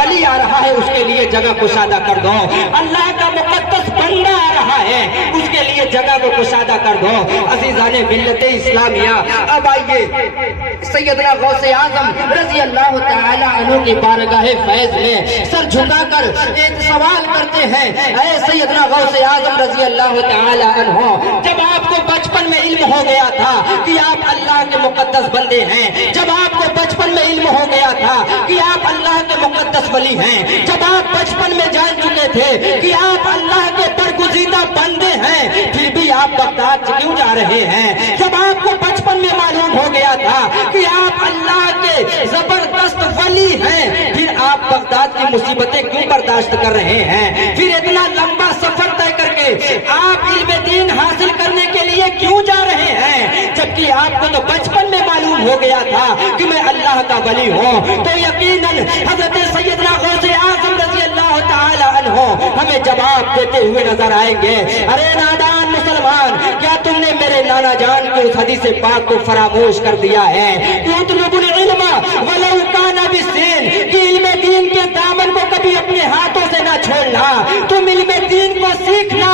ولی آ رہا ہے، اس کے لیے جگہ کشادہ کر دو۔ اللہ کا مقدس بندہ آ رہا ہے، اس کے لیے جگہ کو کشادہ کر دو۔ عزیزان ملت اسلامیہ، اب آئیے سیدنا غوث اعظم رضی اللہ تعالی عنہ کی بارگاہ فیض میں سر جھکا کر ایک سوال کرتے ہیں، اے سیدنا غوث اعظم رضی اللہ تعالی عنہ، جب آپ کو بچپن میں علم ہو گیا تھا کہ آپ اللہ کے مقدس بندے ہیں، جب آپ کو بچپن میں علم ہو گیا تھا کہ آپ اللہ کے مقدس ولی ہیں، جب آپ بچپن میں جان چکے تھے کہ آپ اللہ کے برگزیدہ بندے ہیں، پھر بھی آپ بغداد کیوں جا رہے ہیں؟ جب آپ کو بچپن میں معلوم ہو گیا تھا کہ آپ اللہ کے زبردست ولی ہیں، پھر آپ بغداد کی مصیبتیں کیوں برداشت کر رہے ہیں؟ پھر اتنا لمبا سفر طے کر کے آپ علم دین حاصل کرنے کے لیے کیوں جا رہے ہیں؟ جبکہ آپ کو تو بچپن میں معلوم ہو گیا تھا کہ میں اللہ کا ولی ہوں۔ تو یقیناً حضرت سیدنا غوث اعظم رضی اللہ تعالی عنہ ہمیں جواب دیتے ہوئے نظر آئیں گے، ارے نادان مسلمان، کیا تم نے میرے نانا جان کے اس حدیث پاک کو فراموش کر دیا ہے؟ اطلب العلم ولو کان بالسین، کہ علم دین کے دامن کو کبھی اپنے ہاتھوں سے نہ چھوڑنا۔ تم علم دین کو سیکھنا،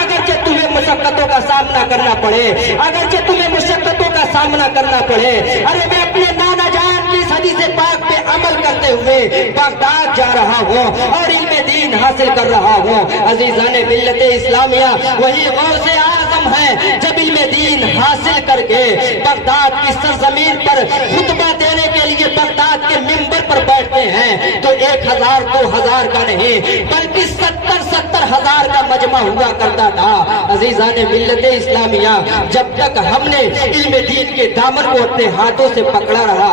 اگرچہ تمہیں مشقتوں کا سامنا کرنا پڑے، اگرچہ تمہیں مشقتوں کا سامنا کرنا پڑے۔ ارے میں اپنے نانا جان کی اس حدیث پاک پہ عمل کرتے ہوئے بغداد جا رہا ہوں اور علم دین حاصل کر رہا ہوں۔ عزیزان ملت اسلامیہ، وہی غوث اعظم ہے جب علم دین حاصل کر کے بغداد کی سرزمین پر خطبہ دینے کے لیے بغداد کے منبر پر بیٹھتے ہیں تو 1000 2000 کا نہیں بلکہ 70 ہزار کا مجمع ہوا کرتا تھا۔ عزیزان ملت اسلامیہ، جب تک ہم نے علم دین کے دامن کو اپنے ہاتھوں سے پکڑا رہا،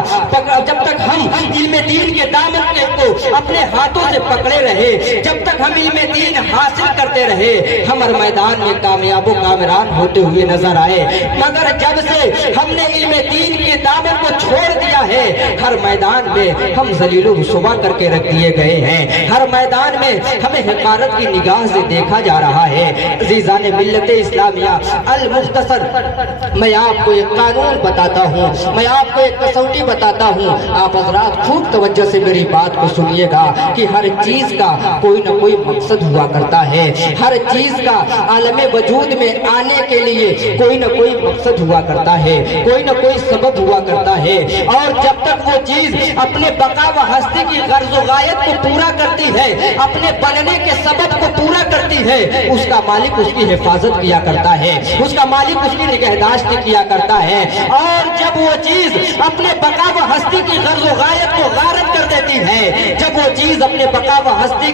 جب تک ہم علم دین کے دامن کو اپنے ہاتھوں سے پکڑے رہے، جب تک ہم علم دین حاصل کرتے رہے، ہم ہر میدان میں کامیاب و کامران ہوتے ہوئے نظر آئے۔ مگر جب سے ہم نے علم دین کے دامن کو چھوڑ دیا ہے، ہر میدان میں ہم ذلیل و رسوا کر کے رکھ دیے گئے ہیں، ہر میدان میں ہمیں حقارت کی نگاہ سے دیکھا جا رہا ہے۔ عزیزان ملت اسلامیہ، المختصر میں آپ کو ایک قانون بتاتا ہوں، میں آپ کو ایک کسوٹی بتاتا ہوں، آپ حضرات خوب توجہ سے میری بات کو سنیے گا کہ ہر چیز کا کوئی نہ کوئی مقصد ہوا کرتا ہے، ہر چیز کا عالم وجود میں آنے کے لیے کوئی نہ کوئی مقصد ہوا کرتا ہے، کوئی نہ کوئی سبب ہوا کرتا ہے، اور جب تک وہ چیز اپنے بقا و ہستی کی غرض و غایت کو پورا کرتی ہے، اپنے بننے کے سبب کو پورا کرتی ہے، اس کا مالک اس کی حفاظت کیا کرتا ہے، اس کا مالک اس کی نگہداشت کیا کرتا ہے، اور جب وہ چیز اپنے بقا و ہستی کی غرض و غایت کو غارت کر دیتی ہے، جب وہ چیز اپنے بقا و ہستی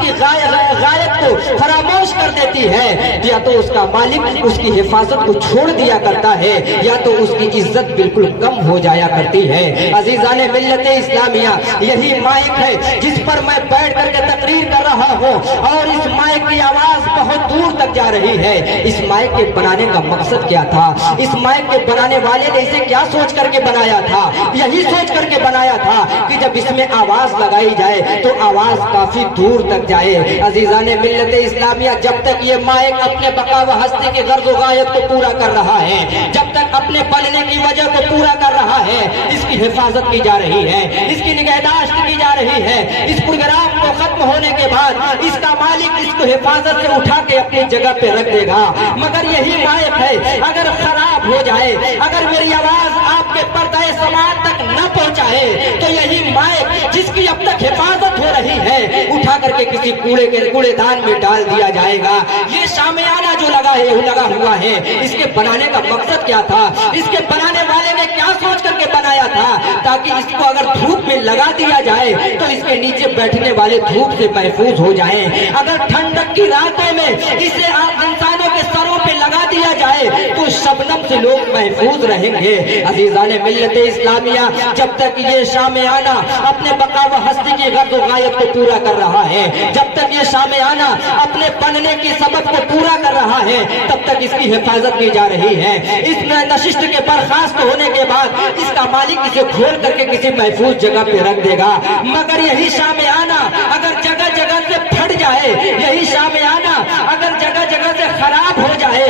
کی غایت کو فراموش کر دیتی ہے، یا تو اس کا مالک اس کی حفاظت کو چھوڑ دیا کرتا ہے، یا تو اس کی عزت بالکل کم ہو جایا کرتی ہے۔ عزیزان ملت اسلامیہ، یہی مائک ہے جس پر میں بیٹھ کر کے تقریر کر رہا ہوں، اور اس مائک کی آواز بہت دور تک جا رہی ہے۔ اس مائک کے بنانے کا مقصد کیا تھا؟ اس مائک کے بنانے والے نے اسے کیا سوچ کر کے بنایا تھا؟ یہی سوچ کر کے بنایا تھا کہ جب اس میں آواز لگائی جائے تو آواز کافی دور تک جائے۔ عزیزان ملت اسلامیہ، جب تک یہ مائک اپنے بقا و ہستی کی غرض و غایت کو پورا کر رہا ہے، جب تک اپنے بننے کی وجہ کو پورا کر رہا ہے، اس کی حفاظت کی جا رہی ہے، اس کی نگہداشت کی جا رہی ہے۔ اس پروگرام کو ختم ہونے کے بعد اس کا مالک اس کو حفاظت سے اٹھا کے اپنی جگہ پہ رکھ دے گا۔ مگر یہی مائک ہے، اگر خراب ہو جائے، اگر میری آواز آپ کے پردہ سماعت تک نہ پہنچائے، تو یہی مائک جس کی اب تک حفاظت ہو رہی ہے اٹھا کر کے کسی کوڑے دان میں ڈال دیا جائے گا۔ یہ شامیانہ جو لگا ہوا ہے، اس کے بنانے کا مقصد کیا تھا؟ اس کے بنانے والے نے کیا سوچ کر کے بنایا تھا؟ تاکہ اس کو اگر دھوپ میں لگا دیا جائے تو اس کے نیچے بیٹھنے والے دھوپ سے محفوظ ہو جائیں، اگر ٹھنڈک کی راتوں میں اسے انسانوں کے سروں پہ لگا دیا جائے تو شبنم سے لوگ محفوظ رہیں گے۔ عزیزان ملت اسلامیہ، جب تک یہ شامیانہ اپنے بقا و ہستی کی غرض و غایت کو پورا کر رہا ہے، جب تک یہ شامیانہ اپنے بننے کی سبب کو پورا کر رہا ہے، تب تک اس کی حفاظت کی جا رہی ہے۔ اس میں نشست کے برخاست ہونے کے بعد اس کا مالک اسے کھول کر کے کسی محفوظ جگہ پہ رکھ دے گا۔ مگر یہی شامیانہ اگر جگہ جگہ से फट जाए, यही शामियाना अगर जगह जगह से खराब हो जाए,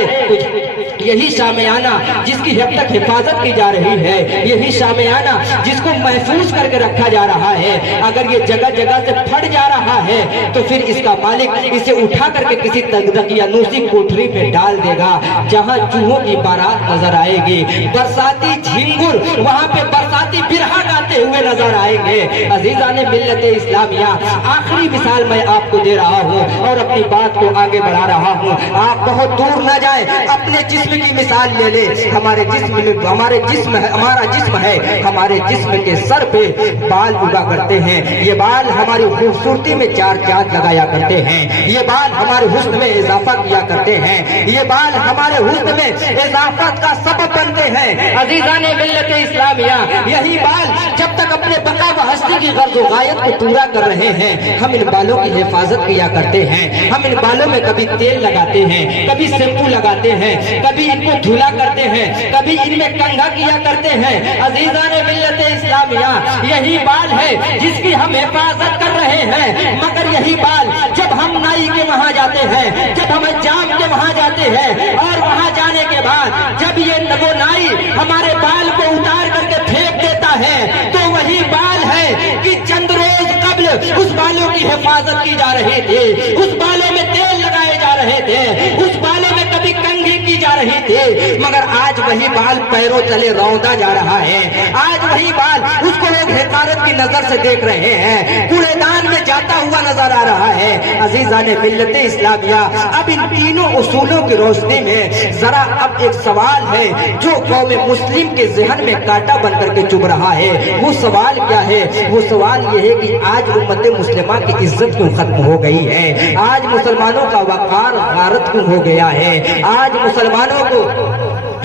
यही शामियाना जिसकी अब तक हिफाजत की जा रही है, यही शामियाना जिसको महफूज करके रखा जा रहा है, अगर ये जगह जगह से फट जा रहा है तो फिर इसका मालिक इसे उठा करके किसी दकियानूसी कोठरी में डाल देगा जहां चूहों की बारात नजर आएगी, बरसाती झिंगुर वहां पे बरसाती बिरहा गाते हुए नजर आएंगे। अजीजाने मिल्लत इस्लामिया, आखिरी मिसाल मैं आपको दे रहा हूं और अपनी बात को आगे बढ़ा रहा हूं। आप बहुत दूर न जाए, अपने जिस्म की मिसाल ले ले। हमारा जिस्म है, हमारे जिस्म के सर पे बाल उगा करते हैं, ये बाल हमारी खूबसूरती में चार चांद लगाया करते हैं, ये बाल हमारे हुस्न में इजाफा किया करते हैं, ये बाल हमारे हुस्न में इजाफत का सबब बनते हैं। अजीजाने मिल्लत इस्लामिया, यही बाल जब तक अपने बका व हस्ती की गर्ज़ व गायत को पूरा कर रहे हैं, हम इन बालों की हिफाजत किया करते हैं। हम इन बालों में कभी तेल लगाते हैं, कभी शैम्पू लगाते हैं, कभी इनको धुला करते हैं, कभी इनमें कंघा किया करते हैं। अजीजाने मिल्लत इस्लामिया, यही बाल है जिसकी हम हिफाजत कर रहे हैं, मगर यही बाल जब हम नाई के वहां जाते हैं, जब हम जाम के वहां जाते हैं और वहां जाने के बाद जब ये वो नाई हमारे बाल को उतार करके फेंक देता है, तो वही बाल है कि चंद रोज कबल उस बालों की हिफाजत की जा रही थी, उस बालों में तेल लगाए जा रहे थे, उस बालों में कभी कंघी की जा रही थी, मगर आज वही बाल पैरों तले रौंदा जा रहा है। आज वही बाल उसको लोग हिकारत की नजर से देख रहे हैं, कूड़ेदान में जाता हुआ नजर आ रहा है। अजीजाने मिल्लत इस्लामिया, अब इन तीनों उसूलों की रोशनी में जरा अब एक सवाल है जो कौम मुस्लिम के जहन में कांटा बन करके चुभ रहा है। वो सवाल क्या है? वो सवाल ये है कि आज उम्मत मुस्लिमा की इज्जत क्यों खत्म हो गई है? आज मुसलमानों का वकार गारत क्यों हो गया है? आज मुसलमानों को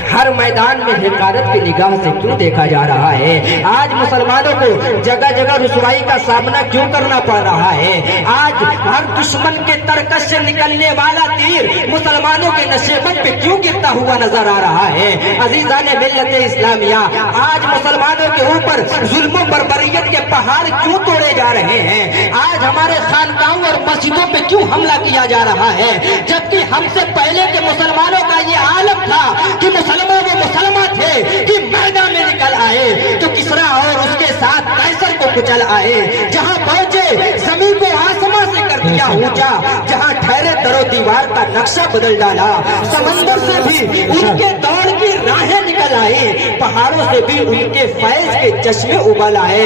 हर मैदान में हिकारत की निगाह से क्यों देखा जा रहा है? आज मुसलमानों को जगह जगह रुसवाई का सामना क्यों करना पड़ रहा है? आज हर दुश्मन के तरकश से निकलने वाला तीर मुसलमानों के नशेबत पे क्यों गिरता हुआ नजर आ रहा है? अजीजाने मिल्लत इस्लामिया, आज मुसलमानों के ऊपर जुल्म बर्बरियत के पहाड़ क्यों तोड़े जा रहे हैं? आज हमारे खानकाहों और मस्जिदों पे क्यों हमला किया जा रहा है? जबकि हमसे पहले के मुसलमानों का ये आलम था कि वो मुसलमान थे कि मैदान में निकल आए तो किसरा और उसके साथ कैसर को कुचल आए, जहां पहुंचे जमीन को आसमां से कर दिया ऊंचा, जहां ठहरे दरो दीवार का नक्शा बदल डाला, समंदर से भी उनके दौड़ की राहें निकल आई, पहाड़ों से भी उनके फैज के चश्मे उबल आए।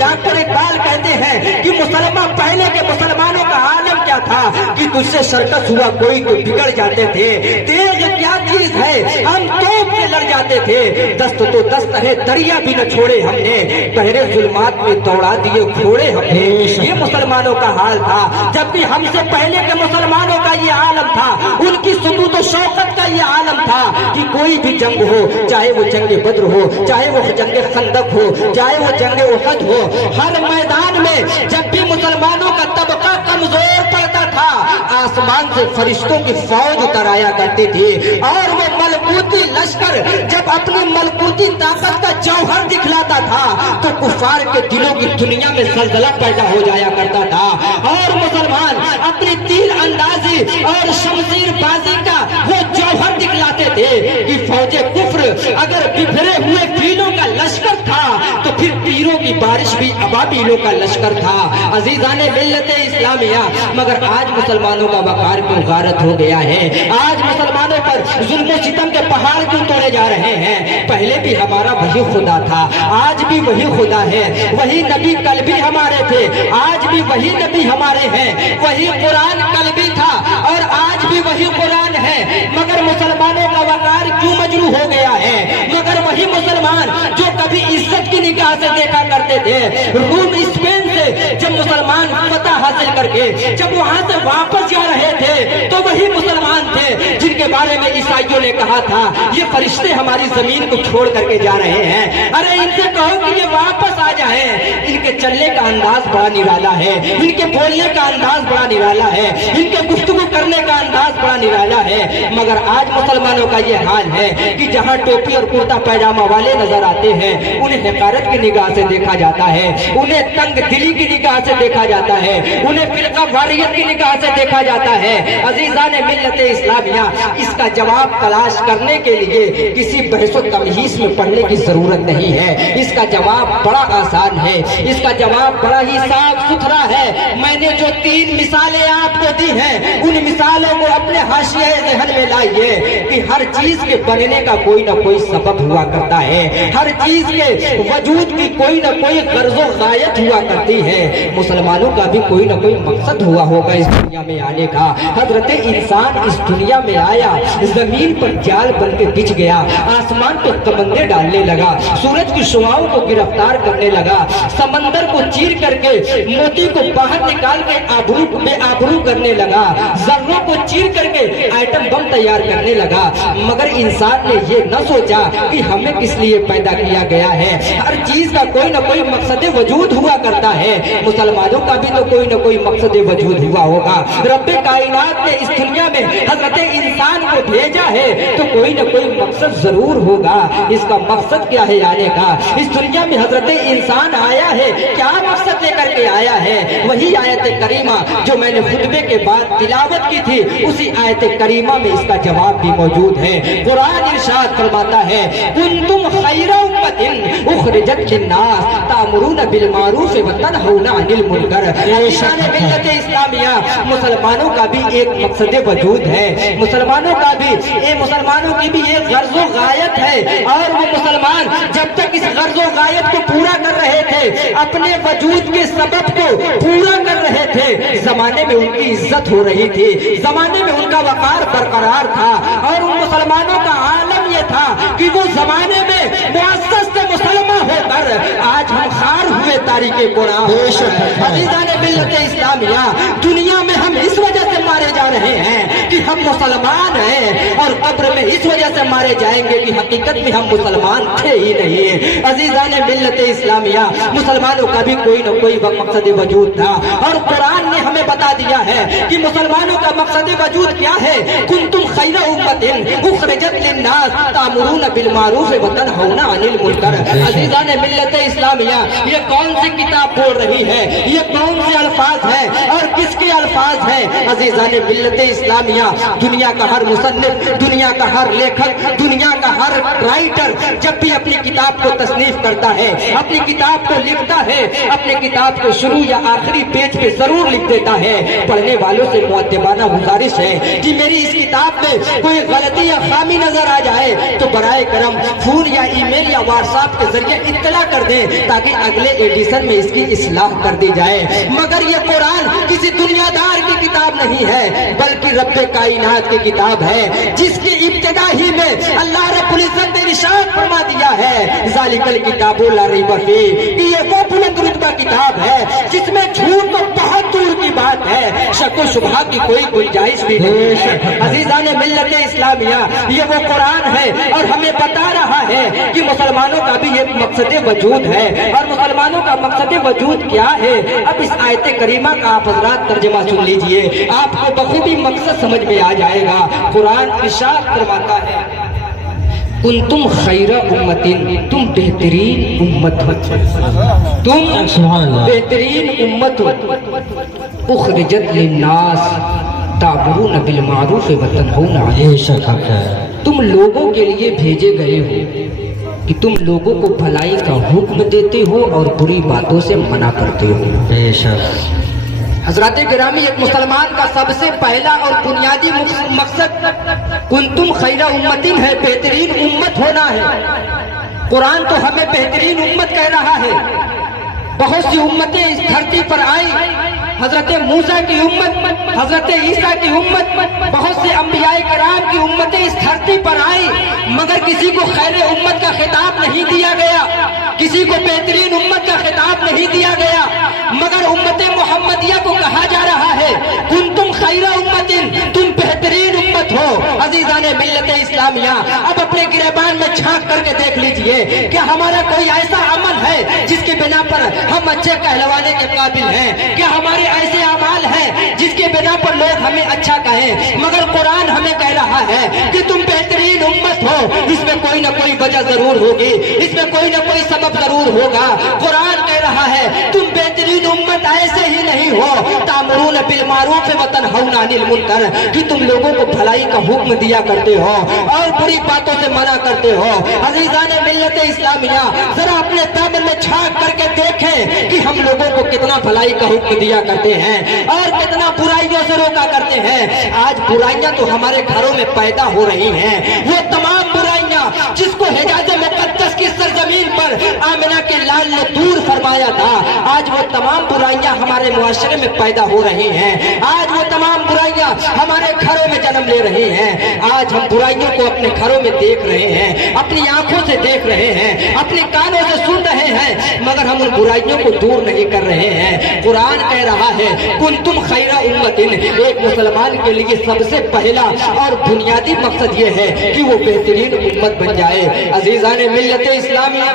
डॉक्टर इकबाल कहते हैं कि मुसलमान पहले के मुसलमानों का आलम क्या था कि तुझसे सर्कस हुआ कोई तो बिगड़ जाते थे, तेज क्या चीज है हम तोप से लड़ जाते थे, दस्त तो दस्त है दरिया भी न छोड़े हमने, पहरे जुल्मात में दौड़ा दिए घोड़े हमने। ये मुसलमानों का हाल था, जबकि हमसे पहले के मुसलमानों का ये आलम था, उनकी सुकूत और शौकत का ये आलम था कि कोई भी जंग हो, चाहे वो जंग बद्र हो, चाहे वो जंग खंदक हो, चाहे वो जंग उहद हो, हर मैदान में जब भी मुसलमानों का तबका कमजोर पड़ता था, आसमान से फरिश्तों की फौज उतर आया करती थी और वो मलकूती लश्कर जब अपनी मलकूती ताकत का जौहर दिखलाता था तो कुफार के दिलों की दुनिया में जलजला पैदा हो जाया करता था और मुसलमान अपनी तीर अंदाजी और शमशीर बाजी का वो जौहर दिखलाते थे कि फौजे कुफ्र अगर बिखरे हुए फीलों का लश्कर था तो फिर तीरों की बारिश भी अबाबीलों का लश्कर था। अजीजाने मिल्लत इस्लामिया, मगर आज मुसलमानों का वकार क्यों गारत हो गया है? आज मुसलमानों पर जुल्म सितम के पहाड़ क्यों तोड़े जा रहे हैं? पहले भी हमारा वही खुदा था, आज भी वही खुदा है, वही नबी कल भी हमारे थे, आज भी वही नबी हमारे हैं, वही कुरान कल भी था और आज भी वही कुरान है, मगर मुसलमानों का वकार क्यों मजरू हो गया है? मगर वही मुसलमान जो कभी इज्जत की निगाह से देखा करते थे, रूम स्पेन से जब मुसलमान फतह हासिल करके जब वहां से वापस जा रहे थे तो वही मुसलमान थे जिनके बारे में ईसाइयों ने कहा था ये फरिश्ते हमारी जमीन को छोड़ करके जा रहे हैं, अरे इनसे कहो कि ये वापस आ जाए। इनके चलने का अंदाज बड़ा निराला है, इनके बोलने का अंदाज बड़ा निराला है, इनके गुफ्तगू करने का अंदाज बड़ा निराला है, मगर आज मुसलमानों का ये हाल है कि जहाँ टोपी और कुर्ता पैजामा वाले नजर आते हैं उन्हें हकारत की निगाह से देखा जाता है, उन्हें तंग दिली की निगाह से देखा जाता है, उन्हें फिरका वारियत की निगाह से देखा जाता है। अजीजान मिल्लत इस्लामिया, इसका जवाब तलाश करने के लिए किसी बहस व तमहीज में पढ़ने की जरूरत नहीं है। इसका जवाब बड़ा आसान है, इसका जवाब बड़ा ही साफ सुथरा है। मैंने जो 3 मिसालें आपको दी हैं, उन मिसालों को अपने हाशिए ज़हन में लाइए कि हर चीज के बनने का कोई ना कोई सबब हुआ करता है, हर चीज के वजूद की कोई ना कोई गर्ज़ो गायत हुआ करती है। मुसलमानों का भी कोई ना कोई मकसद हुआ होगा इस दुनिया में आने का। हजरत इंसान इस दुनिया में आया, जमीन पर जाल बन के बिछ गया, आसमान पे कमंदे डालने लगा, सूरज की शुआओं को गिरफ्तार करने लगा, समंदर को चीर करके मोती को बाहर निकाल के आबरू करने लगा, जर्रों को चीर करके आइटम बम तैयार करने लगा। मगर इंसान ने ये न सोचा कि हमें किस लिए पैदा किया गया है। हर चीज का कोई ना कोई मकसद वजूद हुआ करता है। मुसलमानों का भी तो कोई ना कोई मकसद वजूद हुआ होगा। रब्बे कायनात ने इस दुनिया में हजरत इंसान को भेजा है तो कोई ना कोई मकसद जरूर होगा। इसका मकसद क्या है आने का? इस दुनिया में हजरत इंसान आया है, क्या मकसद लेकर के आया है? वही आयत करीमा जो मैंने खुतबे के बाद तिलावत की थी, उसी आयत करीमा में इसका जवाब भी मौजूद है। कुरान इरशाद फरमाता है, कुंतुम खैरा उम्मतिन उखरिजत लिन्नास तामुरून बिल मारूफ व तनहौना अनिल मुनकर। मिल्लत इस्लामिया, मुसलमानों का भी एक मकसद वजूद है, मुसलमानों की भी एक गर्ज़ो गायत है। और वो मुसलमान जब तक इस गर्ज़ो गायत को पूरा कर रहे थे, अपने वजूद के सबब को पूरा कर रहे थे, जमाने में उनकी इज्जत हो रही थी, जमाने में उनका वकार बरकरार था। और उन मुसलमानों का आलम यह था कि वो जमाने में मुअस्सस से मुसलमान होकर आज हम खार हुए तारीखे कुरान। अज़ीज़ान मिल्लत इस्लामिया, दुनिया में हम इस वजह से मारे जा रहे हैं कि हम मुसलमान हैं, और कब्र में इस वजह से मारे जाएंगे कि हकीकत में हम मुसलमान थे ही नहीं। अज़ीज़ान मिल्लत इस्लामिया, मुसलमानों का भी कोई न कोई मकसद वजूद था, और कुरान ने हमें बता दिया है कि मुसलमानों का मकसद वजूद क्या है। कुंतुम खैरा उम्मतिन उखरिजत लिन्नास तामुरून बिल मारूफ व तनहौना अनिल मुनकर। अज़ीज़ान मिल्लत इस्लामिया, ये कौन सी किताब बोल रही है, ये कौन से अल्फाज हैं और किसके अल्फाज हैं? अज़ीज़ान मिल्लत इस्लामिया, दुनिया का हर मुसन्निफ, दुनिया का हर लेखक, दुनिया का हर राइटर जब भी अपनी किताब को तसनीफ करता है, अपनी किताब को लिखता है, अपनी किताब को शुरू या आखिरी पेज पे जरूर लिख देता है। पढ़ने वालों से मुअद्दबाना गुजारिश है कि मेरी इस किताब में कोई गलती या खामी नजर आ जाए तो बराए करम फोन या ईमेल या व्हाट्सएप के जरिए इत्तला कर दें, ताकि अगले एडिशन में इसकी इस्लाह कर दी जाए। मगर ये कुरान किसी दुनियादार की किताब नहीं है, बल्कि रब्बे कायनात की किताब है, जिसकी इब्तिदा ही में अल्लाह रब्बुल इज्जत ने इरशाद फरमा दिया है, ज़ालिकल किताबु ला रैब फीह, कि ये वो बुलंद रुतबा किताब है जिसमें झूठ तो बहुत दूर की बात है, शक व शुबहा की कोई गुंजाइश भी नहीं है। अज़ीज़ान मिल्लत इस्लामिया, ये वो कुरान है और हमें बता रहा है कि मुसलमानों का भी एक मकसद वजूद है। और मुसलमानों का मकसद वजूद क्या है? अब इस आयत करीमा का आप हज़रात तर्जुमा सुन लीजिए, आपको बखूबी मकसद समझ में आ जाएगा। कुरान इरशाद फरमाता है, कुंतुम खैरा उम्मतिन, तुम बेहतरीन उम्मत हो, तुम बेहतरीन उम्मत हो, उखरिजत लिन्नास तामुरून बिल मारूफ व तनहौना अनिल मुनकर। तुम लोगों के लिए भेजे गए हो कि तुम लोगों को भलाई का हुक्म देते हो और बुरी बातों से मना करते हो। हजरत गिरामी, एक मुसलमान का सबसे पहला और बुनियादी मकसद कुंतुम खैरा उम्मतिन है, बेहतरीन उम्मत होना है। कुरान तो हमें बेहतरीन उम्मत कह रहा है। बहुत सी उम्मतें इस धरती पर आई, हजरत मूसा की उम्मत, हजरत ईसा की उम्मत, बहुत से अंबियाए किराम की उम्मतें इस धरती पर आई, मगर किसी को खैर उम्मत का खिताब नहीं दिया गया, किसी को बेहतरीन उम्मत का खिताब नहीं दिया गया, मगर उम्मत मोहम्मदिया को कहा जा रहा है कुंतुम खैरा उम्मतिन, तुम बेहतरीन उम्मत हो। अज़ीज़ान मिल्लत इस्लामिया, अब अपने गिरबान में झांक करके देख लीजिए, क्या हमारा कोई ऐसा अमल है जिसके बिना पर हम अच्छे कहलवाने के काबिल हैं? क्या हमारे ऐसे अमाल हैं जिसके बिना पर लोग हमें अच्छा कहें, मगर कुरान हमें कह रहा है कि तुम बेहतरीन उम्मत हो। इसमें कोई ना कोई वजह जरूर होगी, इसमें कोई ना कोई सबब जरूर होगा। कुरान कह रहा है तुम बेहतरीन उम्मत ऐसे ही नहीं हो, तामुरून बिल मारूफ व तनहौना अनिल मुनकर, कि तुम लोगों को भलाई का हुक्म दिया करते हो और बुरी बातों से मना करते हो। अजीजान मिल्लत इस्लामिया, जरा अपने दामन में झांक करके देखें कि हम लोगों को कितना भलाई का हुक्म दिया करते हैं और कितना बुराइयों से रोका करते हैं। आज बुराइयां तो हमारे घरों में पैदा हो रही हैं, वो तमाम बुराइयां जिसको हिजाज मुकद्दस की सरजमीन पर आमिना के लाल ने दूर फरमाया था, आज वो तमाम बुराइयां हमारे मुआशरे में पैदा हो रही हैं। आज वो तमाम बुराइयां हमारे घरों में जन्म ले रही हैं। आज हम बुराइयों को अपने घरों में देख रहे हैं, अपनी आंखों से देख रहे हैं, अपने कानों से सुन रहे हैं, मगर हम उन बुराइयों को दूर नहीं कर रहे हैं। कुरान कह रहा है कुंतुम खैरा उम्मतिन, एक मुसलमान के लिए सबसे पहला और बुनियादी मकसद ये है कि वो बेहतरीन उम्मत बन जाए। अजीजान मिल्लत इस्लामिया,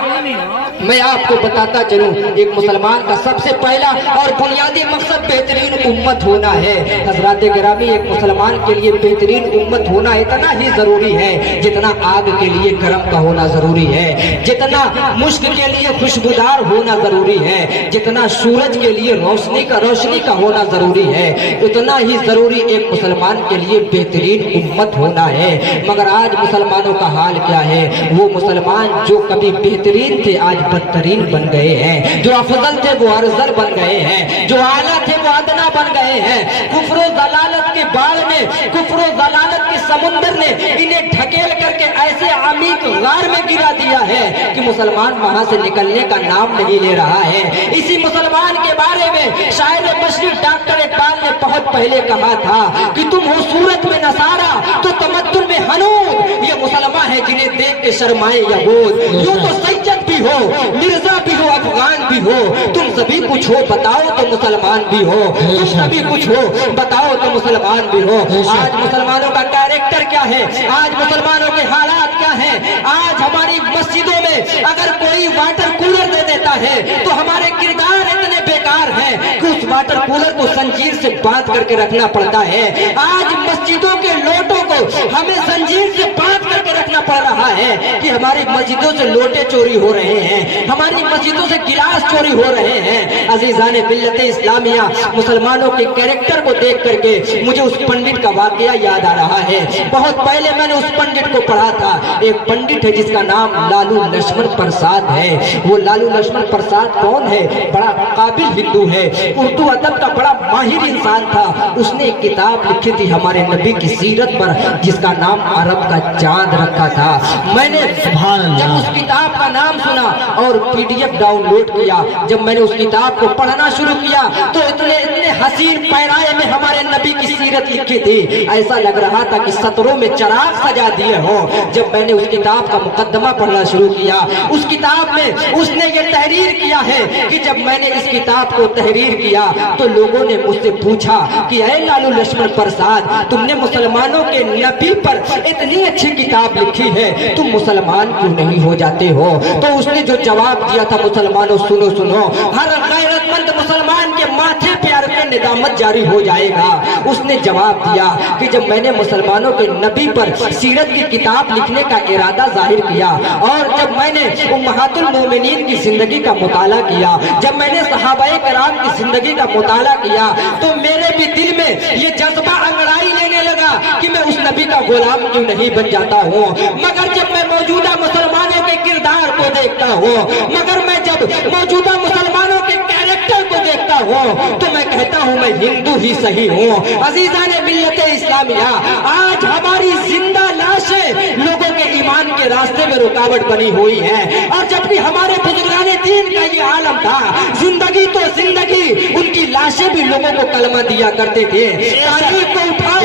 मैं आपको बताता चलूं, एक मुसलमान का सबसे पहला और बुनियादी मकसद बेहतरीन उम्मत होना है। हजरात गिरामी, एक मुसलमान के लिए बेहतरीन उम्मत होना इतना ही जरूरी है जितना आग के लिए गर्म का होना जरूरी है, जितना मुश्क के लिए खुशबूदार होना जरूरी है, जितना सूरज के लिए रोशनी का होना जरूरी है, उतना ही जरूरी एक मुसलमान के लिए बेहतरीन उम्मत होना है। मगर आज मुसलमानों का हाल क्या है? वो मुसलमान जो कभी बेहतरीन थे आज बदतरीन बन गए हैं, जो अफजल थे वो अरजल बन गए हैं, जो आला थे वो अदना बन गए हैं। कुफ्र दलालत के बाढ़ में, कुफ्र दलालत के समुंदर ने इन्हें ढकेल करके ऐसे अमीक गार में गिरा दिया है कि मुसलमान वहां से निकलने का नाम नहीं ले रहा है। इसी मुसलमान के बारे में शायर मशरिक डॉक्टर इकबाल ने बहुत पहले कहा था कि तुम हो सूरत में नसारा तो तमद्दुन में हनून, ये मुसलमान है जिन्हें देख के शर्माए यहूद। यूं तो सैयद भी हो, मिर्जा भी हो, अफगान भी हो, तुम सभी कुछ हो बताओ तो मुसलमान भी हो, तुम सभी कुछ हो बताओ तो मुसलमान भी हो। आज मुसलमानों का कैरेक्टर क्या है? आज मुसलमानों के हालात क्या है? आज हमारी मस्जिदों में अगर कोई वाटर कूलर दे देता है तो हमारे किरदार इतने बेकार हैं कि उस वाटर कूलर को जंजीर से बांध करके रखना पड़ता है। आज मस्जिदों के लोटों को हमें जंजीर से बांध करके रखना पड़ रहा है कि हमारी मस्जिदों से लोटे चोरी हो रहे हैं, हमारी मस्जिदों से गिलास चोरी हो रहे हैं। अजीजान मिल्लत इस्लामिया, मुसलमानों के कैरेक्टर को देख करके मुझे उस पंडित का वाकया याद आ रहा है। बहुत पहले मैंने उस पंडित को पढ़ा था। एक पंडित है जिसका नाम लालू लक्ष्मण प्रसाद है। वो लालू लक्ष्मण प्रसाद कौन है? बड़ा काबिल हिंदू है, उर्दू अदब का बड़ा माहिर इंसान था। उसने एक किताब लिखी थी हमारे नबी की सीरत पर जिसका नाम अरब का चांद रखा था। मैंने जब उस किताब का नाम सुना और PDF डाउनलोड किया, जब मैंने उस किताब को पढ़ना शुरू किया तो इतने हसीन पैराए में हमारे नबी की सीरत लिखी थी, ऐसा लग रहा था कि सतरों में चराग सजा दिए हो। जब मैंने उस किताब का मुकदमा पढ़ना शुरू किया, उस किताब में उसने ये तहरीर किया है कि जब मैंने इस किताब को तहरीर किया तो लोगों ने मुझसे पूछा कि ऐ लालू लक्ष्मण प्रसाद, तुमने मुसलमानों के नबी पर इतनी अच्छी किताब लिखी है, तुम मुसलमान क्यों नहीं हो जाते हो? तो उसने जो जवाब दिया था, मुसलमानों सुनो सुनो, हर गैरतमंद मुसलमान के माथे पे अरक़े निदामत जारी हो जाएगा। उसने जवाब दिया कि जब मैंने मुसलमानों के नबी पर सीरत की किताब लिखने का इरादा जाहिर किया और जब मैंने उम्महातुल मोमिनीन की जिंदगी का मुताला किया, जब मैंने सहाबाए कराम की जिंदगी का मुताला किया, तो मेरे भी दिल में ये जज्बा अंगड़ाई लेने लगा कि मैं उस नबी का गुलाम क्यों नहीं बन जाता हूँ। मगर जब मैं मौजूदा मुसलमानों के किरदार को देखता हूँ, मगर मैं जब मौजूदा मुसलमानों के कैरेक्टर को देखता हूँ तो मैं कहता हूँ मैं हिंदू ही सही हूँ। अजीजान मिल्लत इस्लामिया, आज हमारी जिंदा लाशें लोगों के ईमान के रास्ते में रुकावट बनी हुई है। और जबकि हमारे बुजुर्गाने दीन का ये आलम था, जिंदगी तो जिंदगी, उनकी लाशें भी लोगों को कलमा दिया करते थे। तारीख को उठाओ,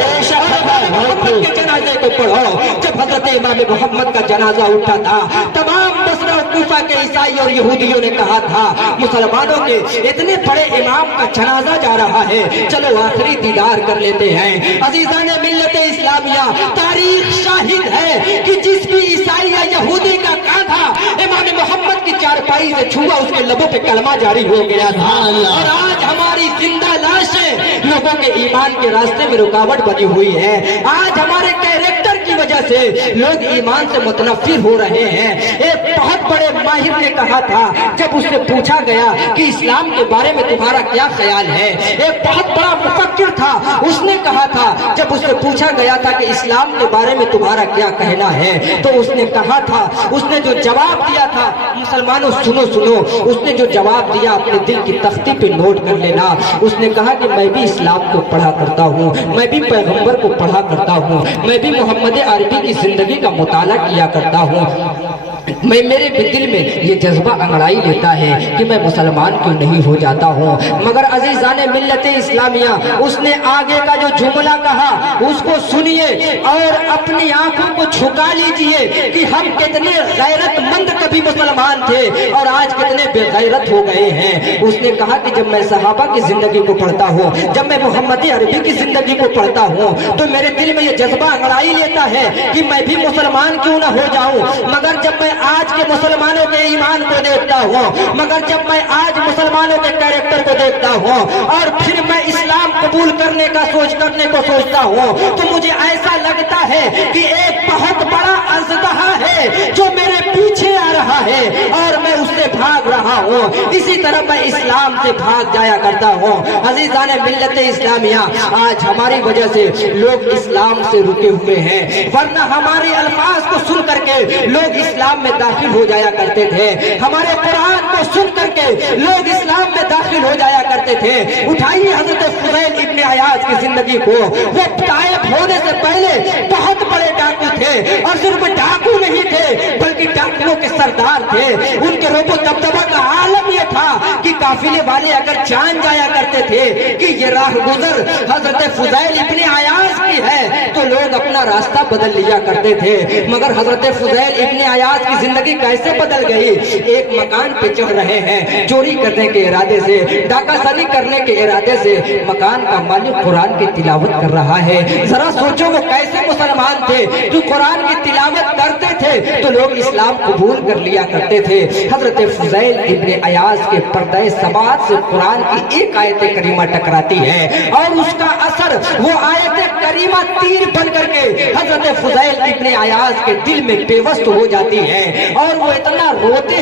मोहम्मद के जनाजे को पढ़ो। जब हजरत इमाम मोहम्मद का जनाजा उठा था, तमाम बसरा और कूफा के ईसाई और यहूदियों ने कहा था मुसलमानों के इतने बड़े इमाम का जनाजा जा रहा है, चलो आखिरी दीदार कर लेते हैं। अजीजान मिल्लत इस्लामिया, तारीख शाहिद है कि जिस भी ईसाई या यहूदी का कांधा इमाम मोहम्मद की चारपाई से छुआ, उसके लबों पे कलमा जारी हो गया था। और आज हमारी जिंदा लाशें लोगों के ईमान के रास्ते में रुकावट बनी हुई है। आज हमारे कैरेक्टर की वजह से लोग ईमान से मुतनफिर हो रहे हैं। एक बहुत बड़े माहिर ने कहा था, जब उससे पूछा गया कि इस्लाम के बारे में तुम्हारा क्या ख्याल है, एक बहुत बड़ा मुफक्किर था, उसने कहा था, जब उससे पूछा गया था कि इस्लाम के बारे में तुम्हारा क्या कहना है, तो उसने कहा था, उसने जो जवाब दिया था, मुसलमानों सुनो सुनो, उसने जो जवाब दिया अपने दिल की तख्ती पे नोट कर लेना। उसने कहा कि मैं भी इस्लाम को पढ़ा करता हूँ, मैं भी पैगंबर को पढ़ा करता हूँ, मैं भी मोहम्मद अरबी की जिंदगी का मुताला किया करता हूँ। मैं मेरे भी दिल में ये जज्बा अंगड़ाई लेता है कि मैं मुसलमान क्यों नहीं हो जाता हूँ। मगर अजीजाने मिल्लत इस्लामिया, उसने आगे का जो जुमला कहा उसको सुनिए और अपनी आंखों को झुका लीजिए कि हम कितने गैरतमंद कभी मुसलमान थे और आज कितने बेगैरत हो गए हैं। उसने कहा कि जब मैं सहाबा की जिंदगी को पढ़ता हूँ, जब मैं मोहम्मद अरबी की जिंदगी को पढ़ता हूँ, तो मेरे दिल में ये जज्बा अंगड़ाई लेता है कि मैं भी मुसलमान क्यों ना हो जाऊं। मगर जब मैं आज के मुसलमानों के ईमान को देखता हूँ, मगर जब मैं आज मुसलमानों के कैरेक्टर को देखता हूँ और फिर मैं इस्लाम कबूल करने को सोचता हूँ, तो मुझे ऐसा लगता है कि एक बहुत बड़ा अजदहा है जो मेरे पीछे आ रहा है और मैं उससे भाग रहा हूँ। इसी तरह मैं इस्लाम से भाग जाया करता हूँ। अजीजाने मिल्लत इस्लामिया, आज हमारी वजह से लोग इस्लाम से रुके हुए हैं, वरना हमारे अल्फाज को सुन करके लोग इस्लाम में दाखिल हो जाया करते थे। हमारे कुरान को सुन करके लोग इस्लाम में दाखिल हो जाया करते थे। उठाइए हजरत फुज़ैल इब्ने अयाज की जिंदगी को, वो तायब होने से पहले बहुत बड़े डाकू थे और सिर्फ डाकू नहीं थे बल्कि डाकुओं के सरदार थे। उनके रोबो दबदबा का आलम यह था कि काफिले वाले अगर जान जाया करते थे कि ये राह गुजर हजरत फुज़ैल इब्ने अयाज की है, तो लोग अपना रास्ता बदल लिया करते थे। मगर हजरत फुज़ैल इब्ने अयाज की जिंदगी कैसे बदल गई। एक मकान पे चढ़ रहे हैं चोरी करने के इरादे से, डाकासानी करने के इरादे से, मकान का मालिक कुरान की तिलावत कर रहा है। जरा सोचो वो कैसे मुसलमान थे जो कुरान की तिलावत करते थे तो लोग इस्लाम कबूल कर लिया करते थे। हजरत फुज़ैल इब्ने अयाज के पर्दे समात से कुरान की एक आयत करीमा टकराती है और उसका असर वो आयत करीमा तीर बन करके हजरत फुज़ैल इब्ने अयाज के दिल में बेवस्त हो जाती है और वो इतना रोते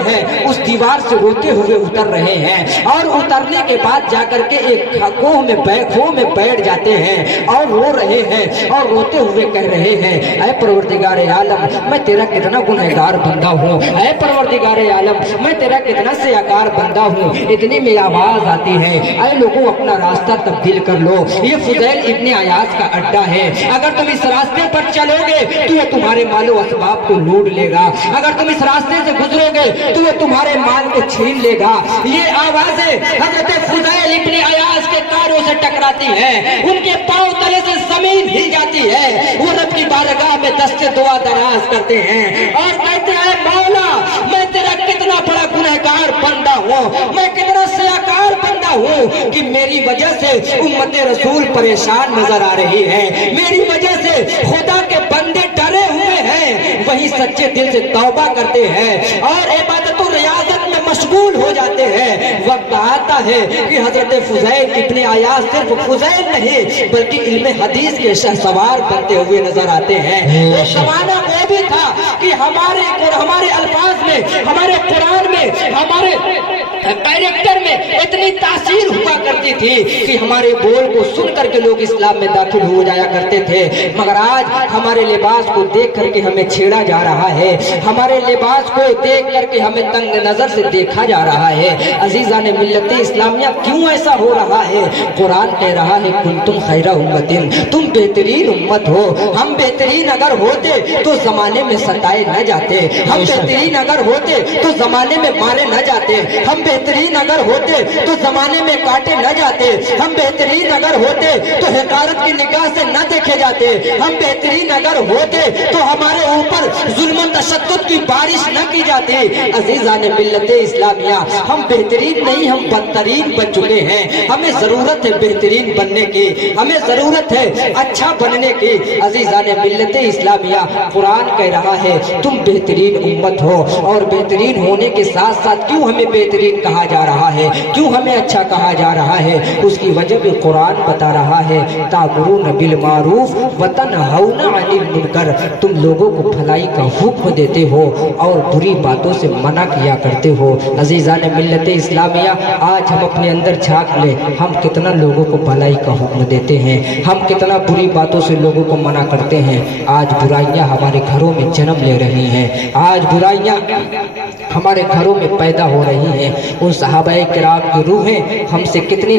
हैं, उस दीवार से रोते हुए उतर रहे हैं और उतरने के बाद जाकर के एक खोह में बैठ जाते हैं और रो रहे हैं और रोते हुए कह रहे हैं, ऐ परवरदिगार आलम, मैं तेरा कितना गुनहगार बंदा हूँ, ऐ परवरदिगार आलम, मैं तेरा कितना सियाकार बंदा हूँ। इतनी में आवाज आती है, ऐ लोगों अपना रास्ता तब्दील कर लो, ये फुज़ैल इब्ने अयाज का अड्डा है। अगर तुम इस रास्ते पर चलोगे तो वो तुम्हारे मालो असबाब को लूट लेगा, अगर तुम इस रास्ते से गुजरोगे तो वो तुम्हारे माल को छीन लेगा। ये आवाजें हजरत फुज़ैल इब्ने अयाज के कानों से टकराती है, उनके पांव तले से जमीन हिल जाती है। वो रब की बारगाह में दस्ते दुआ दराज करते हैं और कहते हैं, मौला मैं तेरा कितना बड़ा गुनहगार बंदा हूँ, मैं कितना सियाकार बंदा हूँ कि मेरी वजह से उम्मत रसूल परेशान नजर आ रही है, मेरी वजह से खुदा के बंदे डरे हुए हैं, वही सच्चे दिल से तौबा करते हैं और इबादत और रियाजत में मशगूल हो जाते हैं। वक्त आता है कि हजरत फुज़ैल इब्ने अयाज सिर्फ फुज़ैल नहीं बल्कि इल्मे हदीस के शहसवार बनते हुए नजर आते हैं। एक जमाना वो भी था कि हमारे अल्फाज में, हमारे कुरान में, हमारे कैरेक्टर में इतनी तासीर हुआ करती थी कि हमारे बोल को सुन करके लोग इस्लाम में दाखिल हो जाया करते थे। मगर आज हमारे लिबास को देख करके हमें छेड़ा जा रहा है, हमारे लिबास को देख करके हमें तंग नजर से देखा जा रहा है। अजीजा ने मिल्लत इस्लामिया क्यों ऐसा हो रहा है? कुरान कह रहा है, कुंतुम खैरा उम्मतिन, तुम बेहतरीन उम्मत हो। हम बेहतरीन अगर होते तो जमाने में सताए न जाते, हम बेहतरीन अगर होते तो जमाने में मारे न जाते, हम बेहतरीन अगर होते तो जमाने में काटे न जाते, हम बेहतरीन अगर होते तो हिकारत की निगाह से न देखे जाते, हम बेहतरीन अगर होते तो हमारे ऊपर जुल्म तशद्दुद तशद्दुद की बारिश न की जाती। अजीजान मिल्लत इस्लामिया, हम बेहतरीन नहीं, हम बदतरीन बन चुके हैं। हमें जरूरत है बेहतरीन बनने की, हमें जरूरत है अच्छा बनने की। अजीजान मिल्लत इस्लामिया, कुरान कह रहा है तुम बेहतरीन उम्मत हो, और बेहतरीन होने के साथ साथ क्यों हमें बेहतरीन कहा जा रहा है, क्यों हमें अच्छा कहा जा रहा है, उसकी वजह भी कुरान बता रहा है। तामुरून बिल मारूफ व तनहौना अनिल मुनकर, तुम लोगों को भलाई का हुक्म देते हो और बुरी बातों से मना किया करते हो। अजीजान मिल्लत इस्लामिया, आज हम अपने अंदर झांक ले, हम कितना लोगों को भलाई का हुक्म देते हैं, हम कितना बुरी बातों से लोगों को मना करते हैं। आज बुराइयां हमारे घरों में जन्म ले रही हैं, आज बुराइयां हमारे घरों में पैदा हो रही हैं। उन सहाबाए किराम की रूहें हमसे कितनी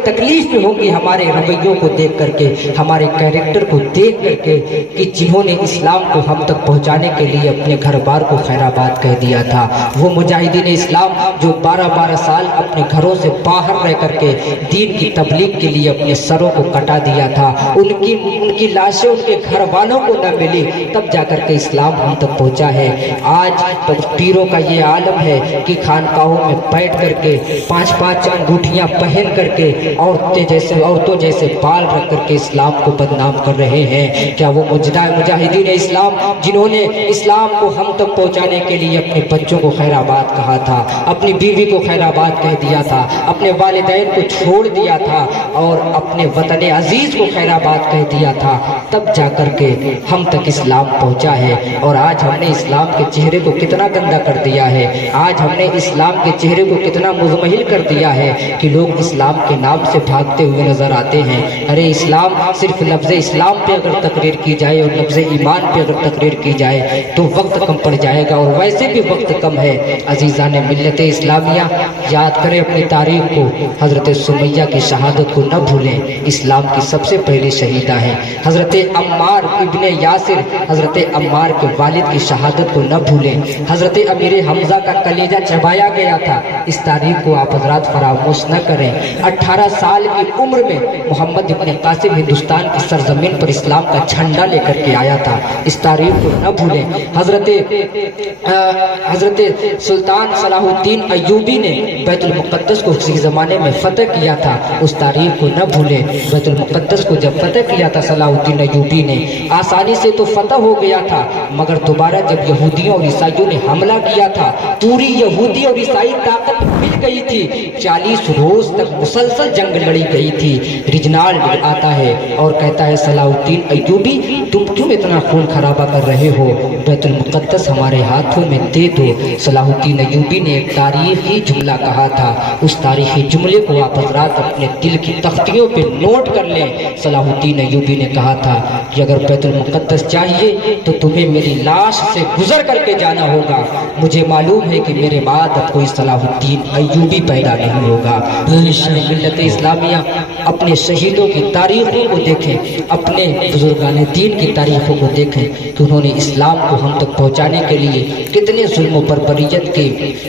तकलीफ में होंगी हमारे रवैयों को देख करके, हमारे कैरेक्टर को देख करके, कि जिन्होंने इस्लाम को हम तक पहुंचाने के लिए अपने घर बार को खैराबाद कह दिया था। वो मुजाहिदीन इस्लाम जो 12-12 साल अपने घरों से बाहर रह करके दीन की तबलीग के लिए अपने सरों को कटा दिया था, उनकी लाशें उनके घर वालों को न मिली, तब जाकर के इस्लाम हम तक पहुंचा है। आज तो पीरों का ये आलम है कि खानकाहों में बैठ करके 5-5 अंगूठियां पहन करके औरतों जैसे बाल रख करके इस्लाम को बदनाम कर रहे हैं। क्या वो मुजाहिदीन इस्लाम जिन्होंने इस्लाम को हम तक पहुंचाने के लिए अपने बच्चों को खैराबाद कहा था, अपनी बीवी को खैराबाद कह दिया था, अपने वालिदैन को छोड़ दिया था और अपने वतन अजीज को खैराबाद कह दिया था, तब जाकर के हम तक इस्लाम पहुंचा है। और आज हमने इस्लाम के चेहरे को कितना गंदा कर दिया है, आज हमने इस्लाम के चेहरे को कितना मुज़महिल कर दिया है कि लोग इस्लाम के नाम से भागते हुए नजर आते हैं। अरे इस्लाम, सिर्फ लफ्ज़ इस्लाम पे अगर तकरीर की जाए और लफ्ज़ ईमान पे अगर तकरीर की जाए तो वक्त कम पड़ जाएगा, और वैसे भी वक्त कम है। अजीज़ान मिल्लत इस्लामिया, याद करें अपनी तारीख को, हज़रत सुमैया की शहादत को न भूलें। इस्लाम की सबसे पहली शहीदा है हज़रत अम्मार इब्ने यासिर, हज़रत अम्मार के वालिद की शहादत को न भूलें। हज़रत अमीर हमजा का कलेजा चबाया गया था, इस तारीख को आप हज़रात फरामोश न करें। 18 साल की उम्र में मोहम्मद इब्ने कासिम हिंदुस्तान की सरजमीन पर इस्लाम का झंडा लेकर के आया था, इस तारीख को न भूलें। हज़रत सुल्तान सलाहुद्दीन अय्यूबी ने बैतुल मुक़द्दस को उसी ज़माने में फ़तह किया था, उस तारीख को न भूलें। बैतुल मुक़द्दस को जब फ़तह किया था सलाहुद्दीन अय्यूबी ने, आसानी से तो फ़तह हो गया था, मगर दोबारा जब यहूदियों और ईसाइयों ने हमला किया था, पूरी यहूदी और ईसाई ताकत मिल गई थी, 40 रोज तक मुसलसल जंग लड़ी गई थी। रिजनाल्ड आता है और कहता है सलाहुद्दीन अय्यूबी, तुम क्यों इतना खून खराबा कर रहे हो, बैतुल मुक़द्दस हमारे हाथों में दे दो। सलाहुद्दीन अय्यूबी ने एक तारीखी जुमला कहा था, उस तारीखी जुमले को आप हज़रात अपने दिल की तख्तियों पे नोट कर लें। सलाहुद्दीन अय्यूबी ने कहा था कि अगर बैतुल मुक़द्दस चाहिए तो तुम्हें मेरी लाश से गुजर करके जाना होगा। मुझे मालूम है कि मेरे बाद अब कोई सलाहुद्दीन अय्यूबी पैदा नहीं होगा। मिल्लत इस्लामिया, अपने शहीदों की तारीखों को देखें, अपने बुजुर्गान दीन की तारीखों को देखें कि उन्होंने इस्लाम को हम तक पहुँचाने के लिए कितने जुल्म पर बरियत के,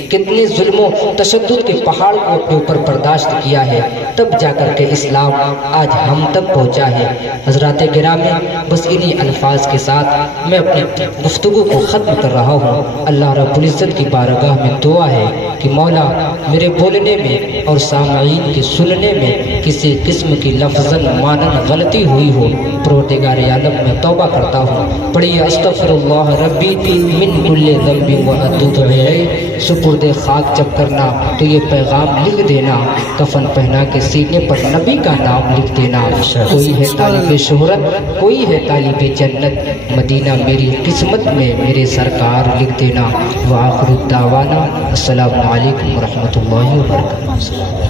कितने जुल्म तशद्दुद के पहाड़ को अपने ऊपर बर्दाश्त किया है, तब जाकर के इस्लाम आज हम तक पहुँचा है। हज़रात गिरामी, बस इन्हीं अल्फाज के साथ मैं अपनी गुफ्तगू को ख़त्म कर रहा हूँ। अल्लाह रब्बुल इज़्ज़त की बारगाह में दुआ है कि मौला मेरे बोलने में और सामईन के सुनने में किसी किस्म की लफ्ज़न मानन गलती हुई हो, परवरदिगार आलम में तौबा करता हूँ। पढ़िए अस्तग़फिरुल्लाह रब्बी मिन कुल्लि ज़ंबि व अतूबु इलैह। सुपुर्दे खाक जब करना तो ये पैगाम लिख देना, कफन पहना के सीने पर नबी का नाम लिख देना। कोई है तालिबे शोहरत, कोई है तालिबे जन्नत, मदीना मेरी किस्मत में मेरे सरकार लिख देना। व आखिरु दावाना अस्सलामु अलैकुम व रहमतुल्लाहि व बरकातुहू।